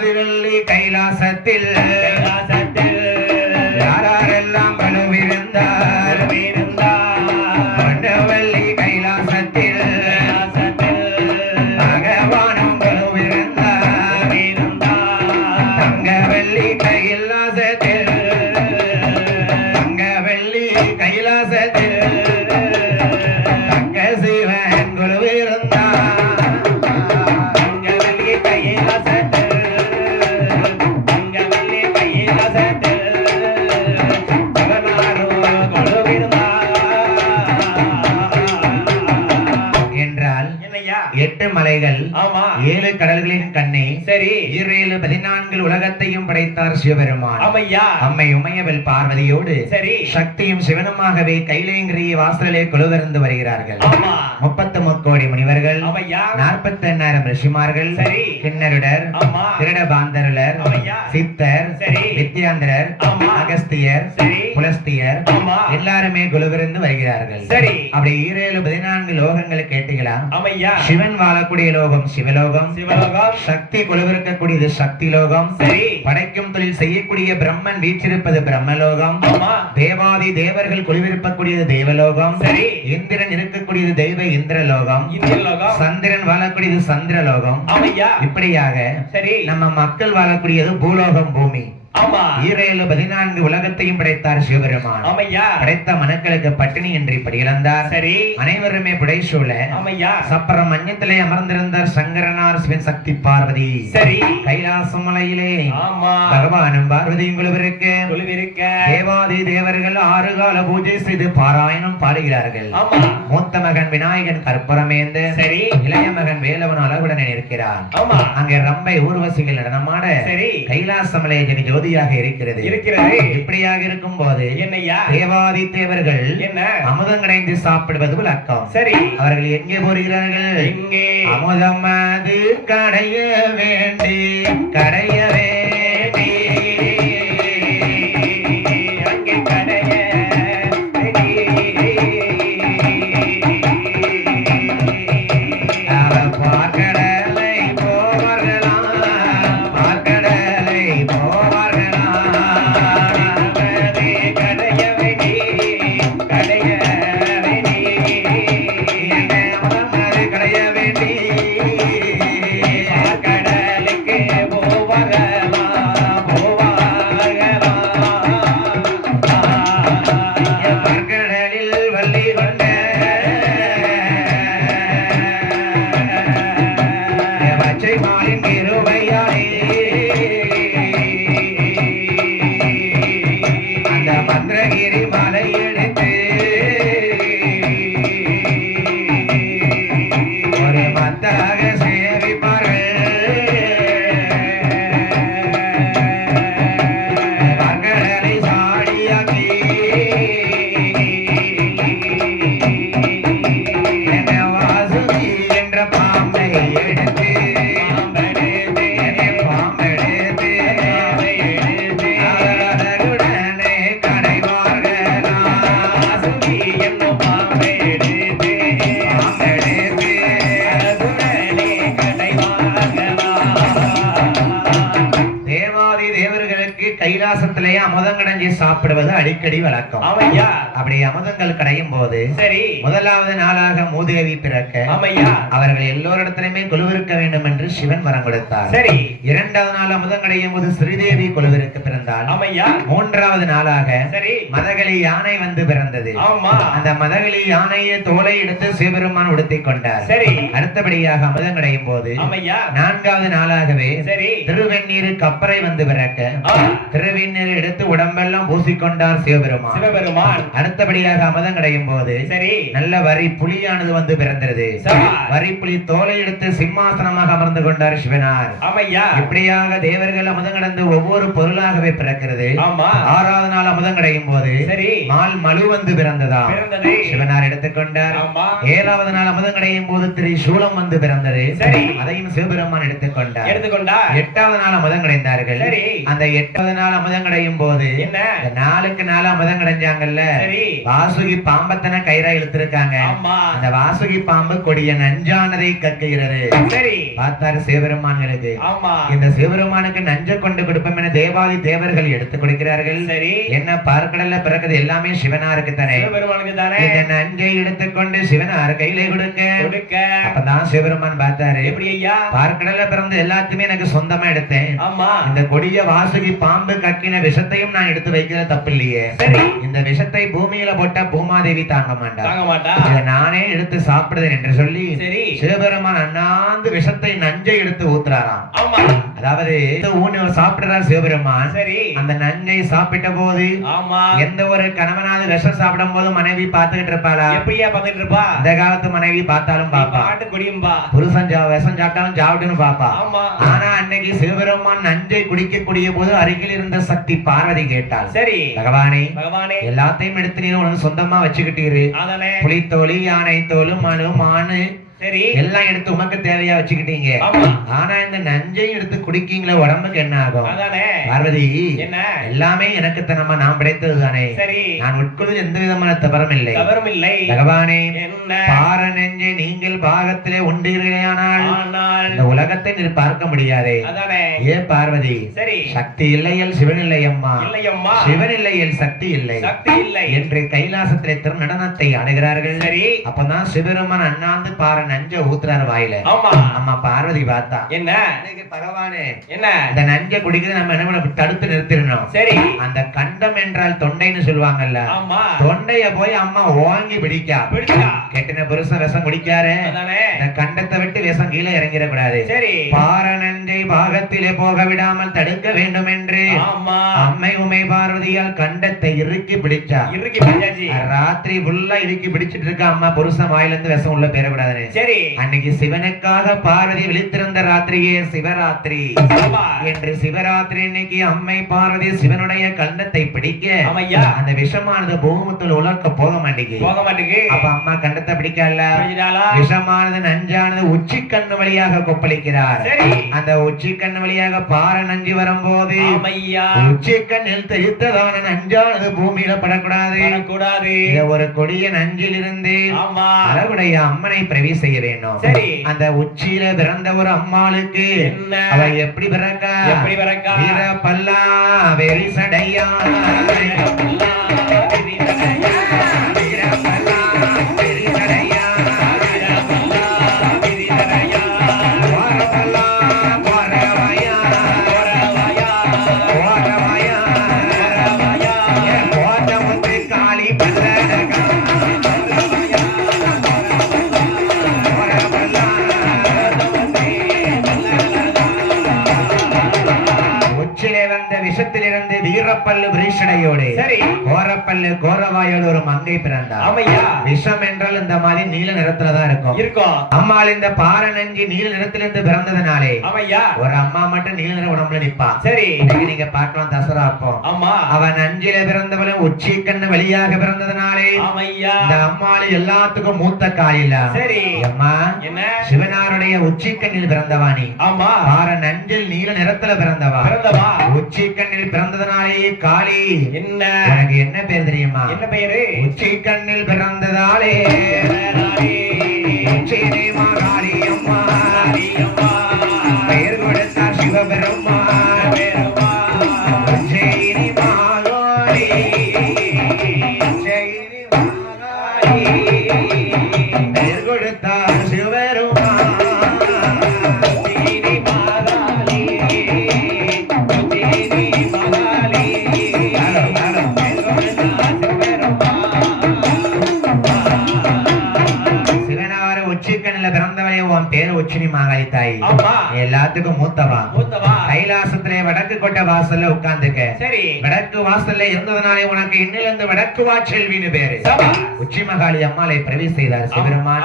ஆதிவெள்ளி கைலாசத்தில் கைலாசத்தில் யாரெல்லாம் வலுவிருந்தார்? மண்டவள்ளி கைலாசத்தில் பகவானும் வலுவிருந்தார். தங்கவள்ளி கைலாசத்தில் ஆமா. ஏழு கடல்களின் கண்ணே. ஈரேழு பதினான்கு உலகத்தையும் படைத்தார் சிவபெருமான். ஆமையா? அம்மை உமையவள் பார்வதியோடு சரி. சக்தியும் சிவனுமாகவே கைலேங்கிரிய வாசலே குழுவிருந்து வருகிறார்கள். முப்பத்து முக்கோடி முனிவர்கள் நாற்பத்தி எண்ணாயிரம் ரிஷிமார்கள் சரி. கிண்ணருடர் ஆமா. திருடபாந்தருளர் ஆமையா. சித்தர் சரி. வித்யாந்தரர். அகஸ்தியர். புலஸ்தியர் எல்லாருமே குழுவிருந்து வருகிறார்கள். சரி. அப்படி ஈரேழு பதினான்கு லோகங்களை கேட்டீங்களா? சிவன் வாழக்கூடிய லோகம் சிவலோகம். சிவலோகம். சக்தி குழுவிருக்கக்கூடியது சக்தி லோகம் சரி. படைக்கும் தொழில் செய்யக்கூடிய பிரம்மன் வீற்றிருப்பது பிரம்மலோகம். தேவாதி தேவர்கள் குழுவிருப்பக்கூடியது தேவலோகம். சரி. இந்திரன் இருக்கக்கூடியது தெய்வ இந்திரலோகம். இந்திய லோகம் சந்திரன் வாழக்கூடியது சந்திரலோகம். இப்படியாக சரி. நம்ம மக்கள் வாழக்கூடியது பூலோகம் பூமி. ஆமா. ஈரேழு பதினான்கு உலகத்தையும் படைத்தார் சிவபெருமான். ஆமையா. படைத்த மனுக்களுக்கு பட்டினி என்று இப்படி இழந்தார் சரி. அனைவருமே புடைசூழ. ஆமையா. சப்பரம் மஞ்சத்திலே அமர்ந்திருந்தார் சங்கரனார் சிவன் சக்தி பார்வதி. சரி. கைலாச மலையிலே. ஆமா. பகவானும் பார்வதியும் குழுவிற்கு குழுவிருக்க. தேவாதி தேவர்கள் ஆறு கால பூஜை செய்து பாராயணம் பாடுகிறார்கள். ஆமா. மூத்த மகன் விநாயகன் கற்பூரமேந்து சரி. இளைய மகன் வேலவன் அழகுடன் இருக்கிறார் ஆமா. அங்கே ரம்பை ஊர்வசிகள் நடனமாட சரி. கைலாசமலை ஜனி ஜோதியாக இருக்கிறது. இருக்கிறது. இப்படியாக இருக்கும் போது என்னய்யா தேவாதி தேவர்கள் என்ன? அமுதம் கடைந்து சாப்பிடுவது விளக்கம். சரி. அவர்கள் எங்கே போகிறார்கள் இங்கே அமுதம் அது கடைய வேண்டி கடைய வேண்டி சாப்பிடுவது அடிக்கடி வழக்கம். ஆமையா? அப்படி அமுதங்கள் கடையும் போது சரி. முதலாவது நாளாக மூதேவி பிறக்க ஆமையா? அவர்கள் எல்லோரிடத்திலுமே குழுவிருக்க வேண்டும் என்று சிவன் வரம் கொடுத்தார். சரி. இரண்டாவது நாள் அமுதம் கடையும் போது ஸ்ரீதேவி குழுவிற்கு பிறந்தாள். ஆமையா? மூன்றாவது நாளாக சரி. மதகளி யானை வந்து பிறந்தது. ஆமா. அந்த மதகளி யானையை தோலை எடுத்து சிவபெருமான் உடுத்திக் கொண்டார். சரி. அடுத்தபடியாக அமுதம் கடையும் போது ஆமையா? நான்காவது நாளாகவே சரி. திருவெண்ணீர் கப்பரை வந்து பிறக்க. திருவெண்ணீர் எடுத்து உடம்பெல்லாம் பூசிக்கொண்டார் சிவபெருமான். சிவபெருமான். அடுத்தபடியாக அமுதம் கடையும் போது சரி. நல்ல வரி புலியானது வந்து பிறந்தது. வரி புலி தோலை எடுத்து சிம்மாசனமாக அமர்ந்து கொண்டார் சிவனார். ஆமையா? இப்படியாக தேவர்கள் அமுதம் கடந்து ஒவ்வொரு பொருளாகவே பிறக்கிறது. ஆறாவது நாள் அமுதம் கடையும் போது சரி. மால் மலு வந்து பிறந்ததா. சிவனார் எடுத்துக்கொண்டார். ஏழாவது நாள் அமுதம் கடையும் போது திரு சூலம் வந்து பிறந்தது. சரி. அதையும் சிவபெருமான் எடுத்துக்கொண்டார். எடுத்துக்கொண்டா எட்டாவது நாள் அமுதம் கடைந்தார்கள். சரி. அந்த எட்டாவது நாள் அமுதம் கிடையும் போது என்ன? நாளுக்கு நாள் அமுதம் கிடைஞ்சாங்கல்ல? வாசுகி பாம்பத்தனை கயிறா இழுத்திருக்காங்க. அந்த வாசுகி பாம்பு கொடிய நஞ்சானதை கக்குகிறது. சரி. பார்த்தாரு சிவபெருமான்களுக்கு. இந்த சிவபெருமானுக்கு நஞ்சை கொண்டு கொடுப்போம் என தேவாதி தேவர்கள் எடுத்துக் கொடுக்கிறார்கள். சரி. என்ன பார்க்கடல்ல பிறக்குது எல்லாமே தானே? சிவபெருமானுக்கு தானே? இந்த நஞ்சை எடுத்துக்கொண்டு சிவனார் கையில கொடுக்க. கொடுக்க. அப்பதான் சிவபெருமான் பார்த்தாரு. எப்படி ஐயா? பார்க்கடல்ல பிறந்த எல்லாத்தையுமே எனக்கு சொந்தமா எடுத்தேன். ஆமா. இந்த கொடிய வாசுகி பாம்பு கக்கின விஷத்தையும் நான் எடுத்து வைக்கிறது? தப்பு இல்லையே இந்த விஷத்தை பூமியில போட்டா பூமாதேவி தாங்க மாட்டா. தாங்க மாட்டா? இதை நானே எடுத்து சாப்பிடுதேன் என்று சொல்லி சிவபெருமான் அண்ணாந்து விஷத்தை நஞ்சை எடுத்து ஊத்துறாராம். ஆமா அதாவது இந்த ஊனி சாப்பிடுறார் சிவபெருமான். சரி. அந்த நஞ்சை சாப்பிட்ட போது ஆமா. எந்த ஒரு கணவனாவது விஷம் சாப்பிடும் போது மனைவி பார்த்துக்கிட்டு இருப்பாளா? எப்படியா பாத்துட்டு இருப்பா? இந்த காலத்து மனைவி பார்த்தாலும் பாப்பா பாட்டு குடியும்பா. புருஷன் விஷம் சாப்பிட்டாலும் சாப்பிட்டுன்னு பாப்பா ஆமா. ஆனா அன்னைக்கு சிவபெருமான் நஞ்சை குடிக்கக்கூடிய போது அருகில் இருந்த சக்தி பார்வதி கேட்டாள். சரி. பகவானே பகவானே. எல்லாத்தையும் எடுத்து நீ உனக்கு சொந்தமா வச்சுக்கிட்டீரு புலித்தோலி யானை தோலு மனு மானு சரி. எல்லாம் எடுத்து உமக்கு தேவையா வச்சுக்கிட்டீங்க. ஆனா இந்த நஞ்சையும் எடுத்து குடிக்கீங்களே உடம்புக்கு என்ன ஆகும்? பார்வதி என்ன? எல்லாமே எனக்கு தனமா நான் படைத்தது தானே. சரி. நான் உட்கொள்வது எந்த விதமான தவறும் இல்லை தவறும் இல்லை பகவானே பார நெஞ்சை நீங்கள் பாகத்திலே உண்டீர்களேயானால் இந்த உலகத்தை நீ பார்க்க முடியாதே. அதானே. ஏ பார்வதி சரி. சக்தி இல்லையல் சிவன் இல்லை அம்மா. இல்லையம்மா. சிவன் இல்லையல் சக்தி இல்லை. சக்தி இல்லை. என்று கைலாசத்திலே திரு நடனத்தை ஆடுகிறார்கள் சரி. அப்பதான் சிவபெருமான் அண்ணாந்து பார நஞ்ச ஊத்துறாரு வாயில. ஆமா. அம்மா பார்வதி பார்த்தா. என்ன? பகவானே என்ன? இந்த நஞ்சை குடிக்கிறது நம்ம என்ன பண்ண தடுத்து நிறுத்திடணும். சரி. அந்த கண்டம் என்றால் தொண்டைன்னு சொல்லுவாங்கல்ல. ஆமா. தொண்டைய போய் அம்மா ஓங்கி பிடிக்கா. பிடிச்சா? கெட்டின புருஷன் விஷம் குடிக்காரு. இந்த கண்டத்தை விட்டு விஷம் கீழே இறங்கிடக்கூடாது. சரி. பாரணஞ்சை பாகத்திலே போக விடாமல் தடுக்க வேண்டும் என்று அம்மை உமை பார்வதியால் கண்டத்தை இறுக்கி பிடிச்சா. இறுக்கி பிடிச்சாச்சு. ராத்திரி ஃபுல்லா இறுக்கி பிடிச்சிட்டு இருக்க அம்மா. புருஷன் வாயில இருந்து விஷம் உள்ள பெறக்கூடாதுன்னு சரி. அன்னைக்கு சிவனுக்காக பார்வதி விழித்திருந்த ராத்திரியே சிவராத்திரி. என்று சிவராத்திரி இன்னைக்கு அம்மை பார்வதி சிவனுடைய கண்டத்தை பிடிக்க அந்த விஷமானது பூமத்தில் உலர்க்க போக மாட்டேங்குது. போக மாட்டேங்குது. அப்ப அம்மா கண்டத்தை பிடிக்கல. விஷமானது நஞ்சானது உச்சி கண்ணு வழியாக கொப்பளிக்கிறார். அந்த உச்சி கண்ணு வழியாக பாற நஞ்சு வரும்போது உச்சி கண்ணில் தெளித்ததான நஞ்சானது பூமியில படக்கூடாது. இத ஒரு கொடிய நஞ்சில் இருந்து அம்மனை பிரவி சரி. அந்த உச்சியில பிறந்த ஒரு அம்மாளுக்கு. என்ன? அவ எப்படி பிறக்கா? எப்படி வீர பல்லா வெறி சடையா. வீரப்பல்லு விரீஷடையோடு சரி. கோரப்பல்லு கோரவாயோடு ஒரு மங்கை பிறந்தார். ஆமையா விஷம் என்றால் இந்த மாதிரி நீல நிறத்துல தான் இருக்கும். இருக்கும். அம்மாள் இந்த பாறை நஞ்சி நீல நிறத்திலிருந்து பிறந்ததுனாலே ஆமையா ஒரு அம்மா மட்டும் நீல நிற உடம்புல நிப்பா சரி. இன்னைக்கு நீங்க பார்க்கலாம் தசரா அப்போ. ஆமா. அவன் அஞ்சில பிறந்தவளும் உச்சி கண்ணு வழியாக பிறந்ததுனாலே ஆமையா இந்த அம்மாள் எல்லாத்துக்கும் மூத்த காலில. சரி. அம்மா என்ன? சிவனாருடைய உச்சி கண்ணில் பிறந்தவாணி ஆமா. பாறை நஞ்சில் நீல நிறத்துல பிறந்தவா? பிறந்தவா? உச்சி கண்ணில் பிறந்ததுனாலே காளி என்ன? உனக்கு என்ன பேர் தெரியுமா? என்ன பெயரு உச்சி கண்ணில் பிறந்ததாலே. சிவனார உச்சிக்கண்ணில பிறந்தவளே உன் பேரு உச்சினி மாகாளி தாய். எல்லாத்துக்கும் மூத்தவா. கைலாசத்திலே வடக்கு கோட்டை வாசல்ல உட்கார்ந்துக்க. சரி. வடக்கு வாசல்ல இருந்ததுனாலே உனக்கு இன்னிலிருந்து வடக்கு வாச்செல்வின்னு பேரு. உச்சி மகாளி அம்மாளை பிரவேச செய்தார் சிவருமான்